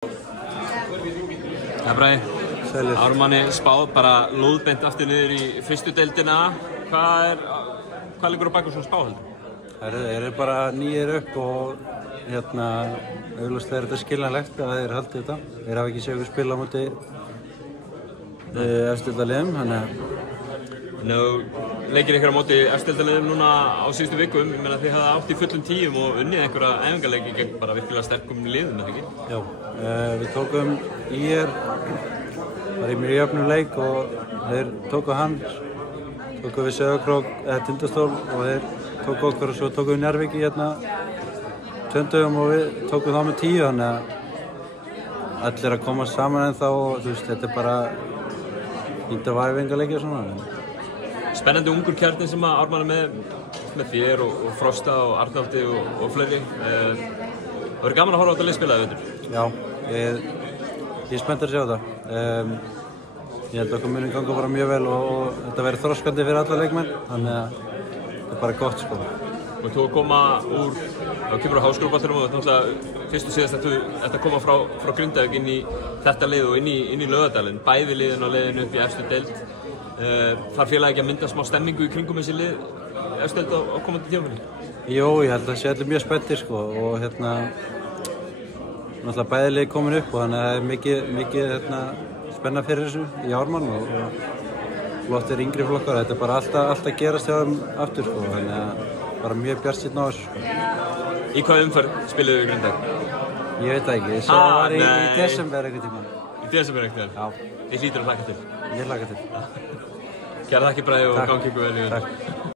Það er Bragi. Ármanni spáð bara lóðbeint aftur niður í fyrstu deildina. Hvað liggur á bak svona spá heldur? Þeir eru bara nýir upp og augljóslega er þetta skiljanlegt að þeir haldi þetta. Þeir hafa ekki séð okkur spila á móti eftirdeildarliðum, þannig leikir ykkur á móti eftirdeildarliðum núna á síðustu vikum. Ég meina þið hafði átt í fullum tíum og unnið einhverja æfingarleiki gegn bara virkilega sterkum liðum, eða ekki? Já, við tókum IR bara í mjög jöfnum leik og þeir tóku hann, tóku við Sauðárkrók eða Tindastól og þeir tóku okkur og svo tóku við Njarðvík í 2 dögum og við tókum þá með 10, þannig að allir að koma saman ennþá og þú veist, þetta er bara fínt að æfingarleiki og svona. Spennandi ungur kjarni sem að Ármann er með þér og Frosta og Arnaldi og fleiri. Það verður gaman að horfa á þetta liðspila þetta. Já, ég er spenntur að sjá það. Ég held að okkur muni ganga bara mjög vel og þetta verður þroskandi fyrir alla leikmenn, þannig að þetta er bara gott sko. Og þú að koma kemur á háskólaboltanum og þetta er náttúrulega fyrst og síðast að koma frá Grindavík inn í þetta lið og inn í Laugardalinn, bæði liðin og liðin upp í efstu deild. Þarf félagið ekki að mynda smá stemmingu í kringum þessi lið efstu deild á komandi tímabili? Jó, ég held að það sé allir mjög spenntir sko og náttúrulega bæði lið komin upp og þannig að það er mikið spenna fyrir þessu í Ármann og flottir yngri flokkar. Þetta er bara allt að gerast hjá þeim aftur sko, þannig að bara mjög bjartsýnn á þessu sko. Í hvað umferð spiluðu við Grindavík? Ég veit það ekki, ég sé að það var í desember einhvern tíma. Í desember einhvern tíma? Já. Þið hlýtur að hlakka til? Ég hlakka til. Kærar þakkir Bragi og gangi ykkur vel í